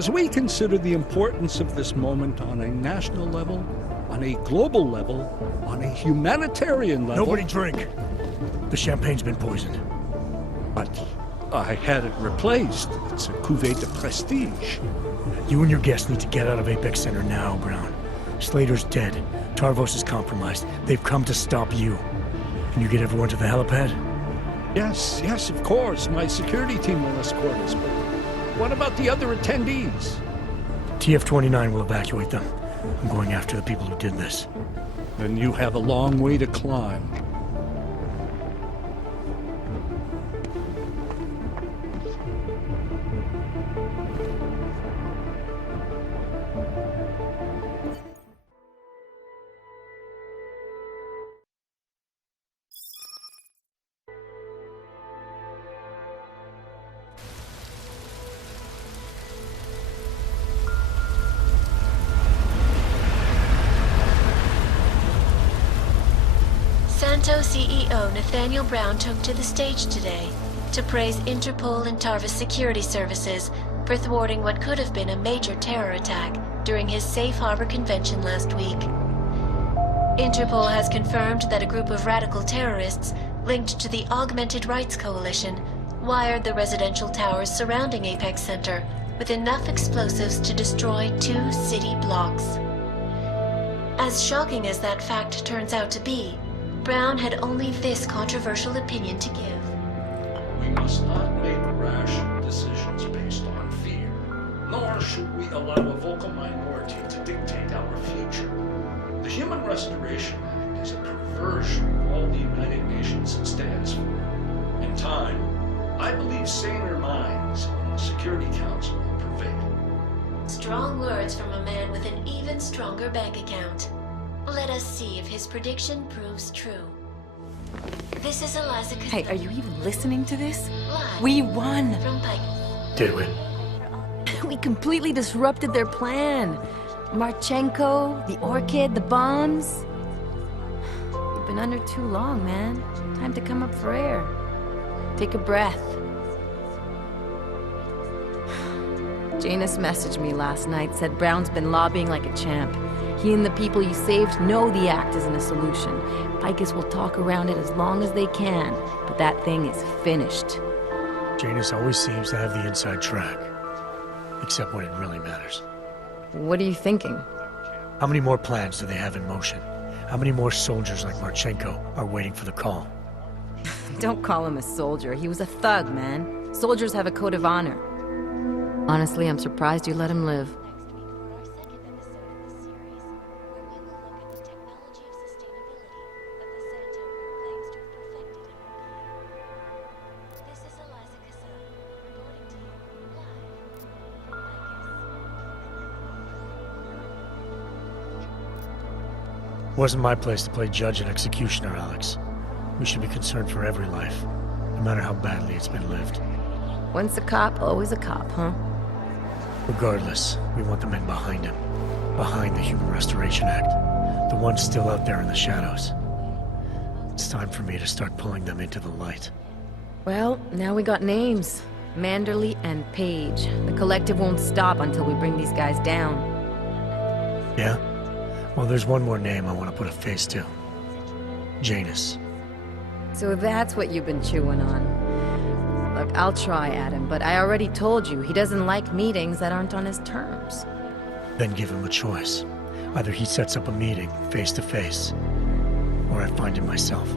As we consider the importance of this moment on a national level, on a global level, on a humanitarian level... Nobody drink. The champagne's been poisoned. But I had it replaced. It's a cuvée de prestige. You and your guests need to get out of Apex Center now, Brown. Slater's dead. Tarvos is compromised. They've come to stop you. Can you get everyone to the helipad? Yes, of course. My security team will escort us, but what about the other attendees? TF-29 will evacuate them. I'm going after the people who did this. Then you have a long way to climb. Santo CEO Nathaniel Brown took to the stage today to praise Interpol and Tarvis security services for thwarting what could have been a major terror attack during his Safe Harbor convention last week. Interpol has confirmed that a group of radical terrorists linked to the Augmented Rights Coalition wired the residential towers surrounding Apex Center with enough explosives to destroy 2 city blocks. As shocking as that fact turns out to be, Brown had only this controversial opinion to give. We must not make rash decisions based on fear, nor should we allow a vocal minority to dictate our future. The Human Restoration Act is a perversion of all the United Nations stands for. In time, I believe saner minds on the Security Council will prevail. Strong words from a man with an even stronger bank account. Let us see if his prediction proves true. This is Eliza. Hey, are you even listening to this? Live We won! from Pike. Did we? We completely disrupted their plan. Marchenko, the Orchid, the bombs. You've been under too long, man. Time to come up for air. Take a breath. Janus messaged me last night, said Brown's been lobbying like a champ. He and the people you saved know the act isn't a solution. Picus will talk around it as long as they can, but that thing is finished. Janus always seems to have the inside track. Except when it really matters. What are you thinking? How many more plans do they have in motion? How many more soldiers like Marchenko are waiting for the call? Don't call him a soldier. He was a thug, man. Soldiers have a code of honor. Honestly, I'm surprised you let him live. Wasn't my place to play judge and executioner, Alex. We should be concerned for every life, no matter how badly it's been lived. Once a cop, always a cop, huh? Regardless, we want the men behind him. Behind the Human Restoration Act. The ones still out there in the shadows. It's time for me to start pulling them into the light. Well, now we got names. Manderley and Page. The collective won't stop until we bring these guys down. Yeah? Well, there's one more name I want to put a face to. Janus. So that's what you've been chewing on. Look, I'll try, Adam, but I already told you, he doesn't like meetings that aren't on his terms. Then give him a choice. Either he sets up a meeting, face to face, or I find him myself.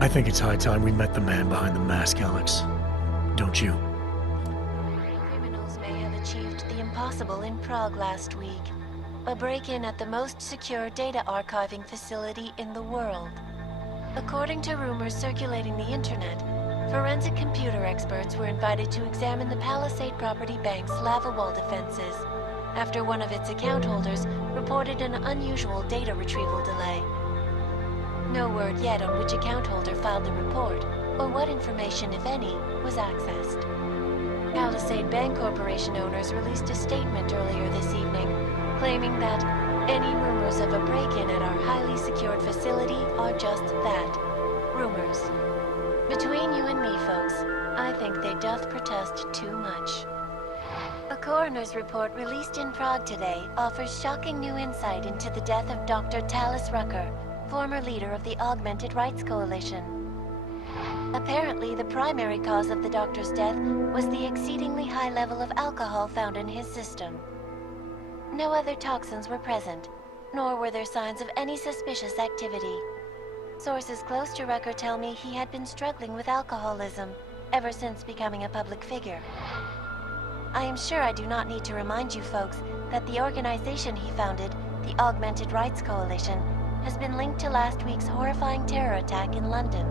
I think it's high time we met the man behind the mask, Alex. Don't you? Criminals may have achieved the impossible in Prague last week. A break-in at the most secure data archiving facility in the world. According to rumors circulating the internet, forensic computer experts were invited to examine the Palisade Property Bank's lava wall defenses after one of its account holders reported an unusual data retrieval delay. No word yet on which account holder filed the report, or what information, if any, was accessed. Palisade Bank Corporation owners released a statement earlier this evening, claiming that any rumors of a break-in at our highly secured facility are just that, rumors. Between you and me, folks, I think they doth protest too much. A coroner's report released in Prague today offers shocking new insight into the death of Dr. Talis Rucker, former leader of the Augmented Rights Coalition. Apparently, the primary cause of the doctor's death was the exceedingly high level of alcohol found in his system. No other toxins were present, nor were there signs of any suspicious activity. Sources close to Rucker tell me he had been struggling with alcoholism ever since becoming a public figure. I am sure I do not need to remind you folks that the organization he founded, the Augmented Rights Coalition, has been linked to last week's horrifying terror attack in London.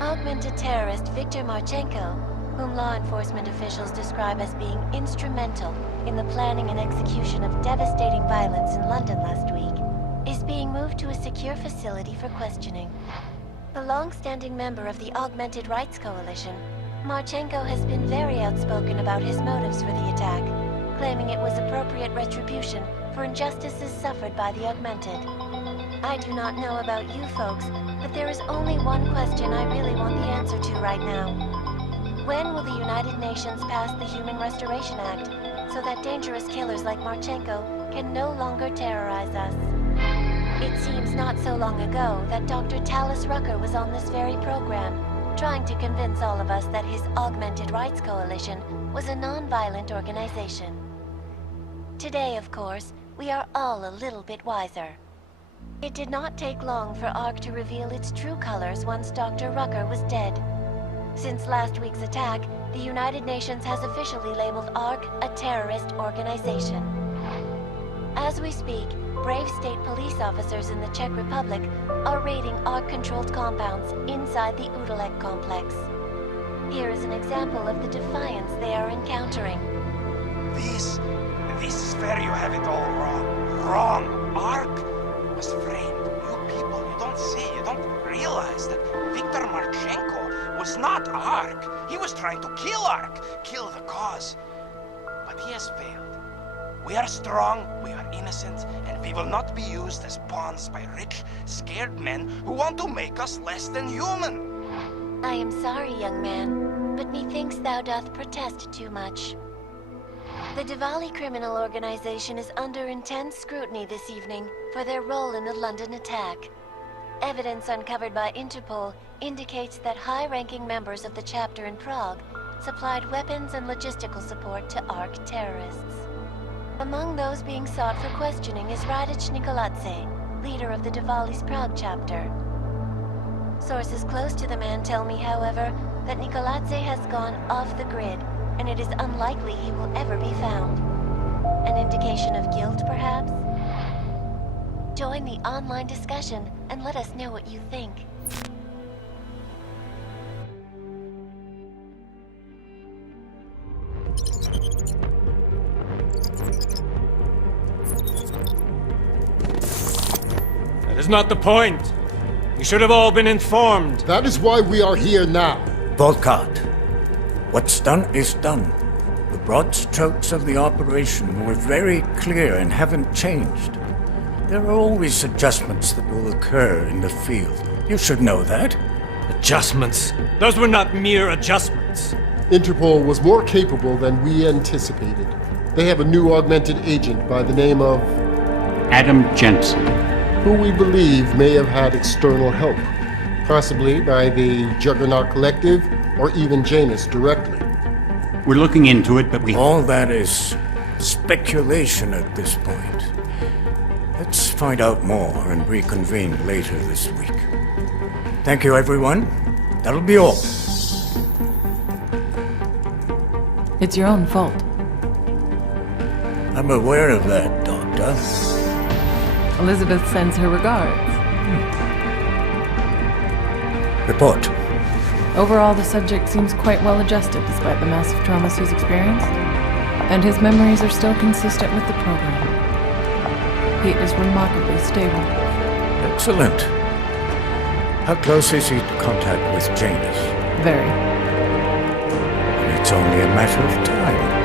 Augmented terrorist Viktor Marchenko, whom law enforcement officials describe as being instrumental in the planning and execution of devastating violence in London last week, is being moved to a secure facility for questioning. A long-standing member of the Augmented Rights Coalition, Marchenko has been very outspoken about his motives for the attack, claiming it was appropriate retribution for injustices suffered by the Augmented. I do not know about you folks, but there is only one question I really want the answer to right now. When will the United Nations pass the Human Restoration Act so that dangerous killers like Marchenko can no longer terrorize us? It seems not so long ago that Dr. Talis Rucker was on this very program, trying to convince all of us that his Augmented Rights Coalition was a non-violent organization. Today, of course, we are all a little bit wiser. It did not take long for ARC to reveal its true colors once Dr. Rucker was dead. Since last week's attack, the United Nations has officially labeled ARC a terrorist organization. As we speak, brave state police officers in the Czech Republic are raiding ARC-controlled compounds inside the Udalek complex. Here is an example of the defiance they are encountering. This is where you have it all wrong. Wrong! ARC was framed. You people, you don't see, you don't realize that Viktor Marchenko was not ARC. He was trying to kill ARC, kill the cause. But he has failed. We are strong, we are innocent, and we will not be used as pawns by rich, scared men who want to make us less than human. I am sorry, young man, but methinks thou doth protest too much. The Diwali criminal organization is under intense scrutiny this evening for their role in the London attack. Evidence uncovered by Interpol indicates that high-ranking members of the chapter in Prague supplied weapons and logistical support to ARC terrorists. Among those being sought for questioning is Radic Nikoladze, leader of the Diwali's Prague chapter. Sources close to the man tell me, however, that Nikoladze has gone off the grid, and it is unlikely he will ever be found. An indication of guilt, perhaps? Join the online discussion and let us know what you think. That is not the point. You should have all been informed. That is why we are here now. Volkart, what's done is done. The broad strokes of the operation were very clear and haven't changed. There are always adjustments that will occur in the field. You should know that. Adjustments? Those were not mere adjustments. Interpol was more capable than we anticipated. They have a new augmented agent by the name of Adam Jensen, who we believe may have had external help, possibly by the Juggernaut Collective or even Janus directly. we're looking into it, but we... All that is speculation at this point. Let's find out more and reconvene later this week. Thank you, everyone. That'll be all. It's your own fault. I'm aware of that, Doctor. Elizabeth sends her regards. Report. Overall, the subject seems quite well adjusted despite the massive traumas he's experienced, and his memories are still consistent with the program. He is remarkably stable. Excellent. How close is he to contact with Janus? Very. And it's only a matter of time.